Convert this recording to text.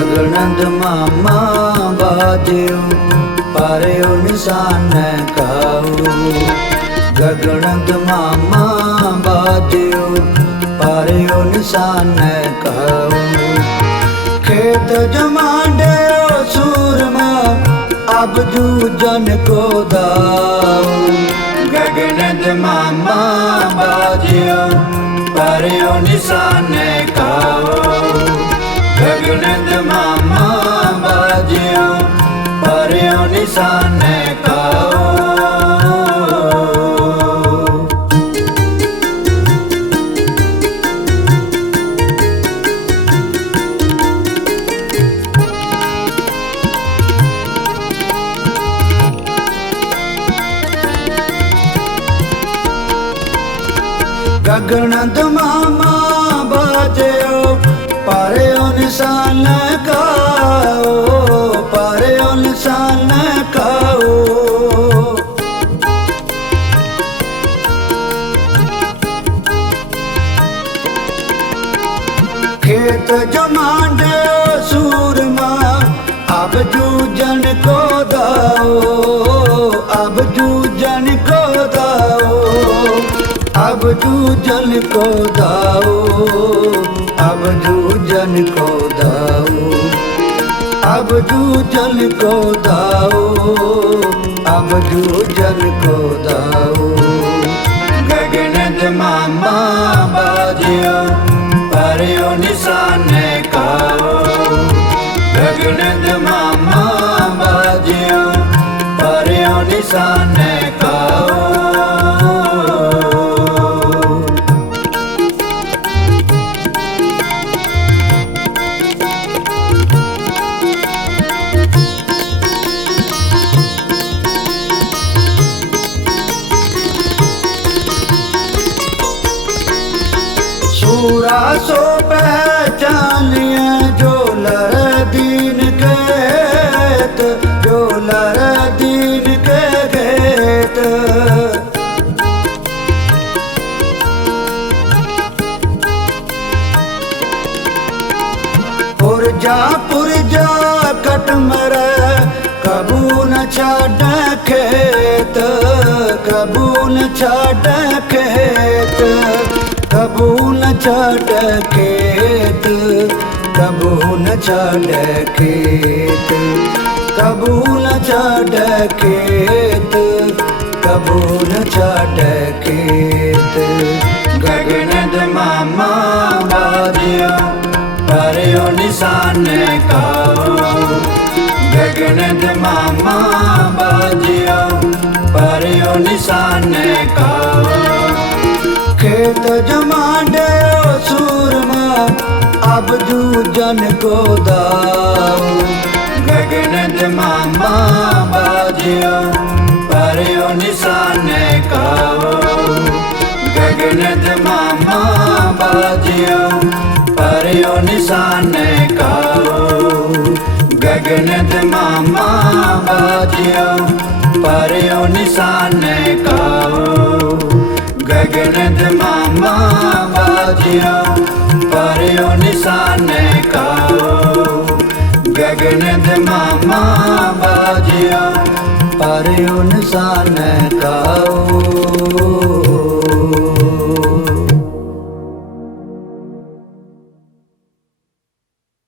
ਗਗਨੰਦ ਮਾਮਾ ਬਾਜਿਓ ਪਰਿਓ ਨਿਸ਼ਾਨ ਕਾਉ ਗਗਨੰਦ ਮਾਮਾ ਬਾਜਿਓ ਪਰਿਓ ਨਿਸ਼ਾਨ ਕਾਉ ਖੇਤ ਜਮਾਂਡਿਓ ਸੂਰਮਾ, ਅਬ ਜੂਜਨ ਕੋ ਦਾਉ ਗਗਨੰਦ ਮਾਮਾ ਬਾਜਿਓ ਪਰਿਓ ਨਿਸ਼ਾਨ ਕਾਉ ਗਗਨੰਦ ਮਾਮਾ ਬਾਜਿਓ ਪਰਿਓ ਨਿਸ਼ਾਨ ਕਾਉ ਗਗਨੰਦ ਮਾਮਾ ਬਾਜਿਓ ਪਰਿਓ ਨਿਸ਼ਾਨ ਕਾਓ ਪਰਿਓ ਨਿਸ਼ਾਨ ਕਾਓ ਖੇਤ ਜਮਾਂਡੇ ਸੂਰਮਾ ਅਬ ਜੂਜਨ ਕੋ ਦਾਓ ਅਬ ਜੂਜਨ ਕੋ ਦਾਓ ਅਬ ਜੂਜਨ ਕੋ ਦਾਓ। ਜੂਜਨ ਕੋ ਦਾਓ। ਅਬ ਜੂਜਨ ਕੋ ਦਾਓ ਅਬ ਜੂਜਨ ਕੋ ਦਾਓ। ਗਗਨਦ ਮਾਮਾ ਬਾਜਿਓ ਪਰਿਓ ਨਿਸ਼ਾਨੇ ਕਾਓ। ਗਗਨਦ ਮਾਮਾ ਬਾਜਿਓ ਪਰਿਓ ਨਿਸ਼ਾਨੇ ਕਾਓ। ਪੂਰਾ ਸੋ ਪਹਿਚਾਨਿਆ ਜੋ ਲਰ ਦੀਨ ਕੇਤ ਜੋ ਲਰ ਦੀਨ ਕੇ ਗੇਤ। ਪੁਰ ਜਾ ਪੁਰ ਜਾ, ਕਟ ਮਰੈ ਕਬੂ ਨ ਛਾੜ ਖੇਤ ਕਬੂ ਨ ਛਾੜ ਛੱਡ ਖੇਤ ਕਬੂ ਨ ਛੱਡ ਖੇਤ ਕਬੂ ਨ ਛੱਡ ਖੇਤ ਕਬੂ ਨ ਛੱਡ ਖੇਤ ਗਗਨ ਦ ਮਾਮਾ ਬਾਦਿਆ ਕਰਿਓ ਨਿਸ਼ਾਨ ਕਾਓ ਗਗਨ ਦ ਮਾਮਾ ਬਾਦਿਆ ਕਰਿਓ ਖੇਤ ਜਮਾਨ ਅਬ ਜੂਜਨ ਕੋ ਦਾਉ ਗਗਨਦ ਮਾਮਾ ਬਾਜਿਓ, ਪਰਿਓ ਨਿਸ਼ਾਨੇ ਕਾਓ। ਗਗਨਦ ਮਾਮਾ ਬਾਜਿਓ, ਪਰਿਓ ਨਿਸ਼ਾਨੇ ਕਾਓ। ਗਗਨਦ ਮਾਮਾ ਬਾਜਿਓ, ਪਰਿਓ ਨਿਸ਼ਾਨੇ ਕਾਓ। ਗਗਨਦ ਮਾਮਾ ਬਾਜਿਓ ਪਰਿਓ ਨਿਸ਼ਾਨੇ ਕਾਓ। ਗਗਨਦ ਮਾਮਾ ਬਾਜਿਓ ਪਰਿਓ ਨਿਸ਼ਾਨੇ ਕਾਓ।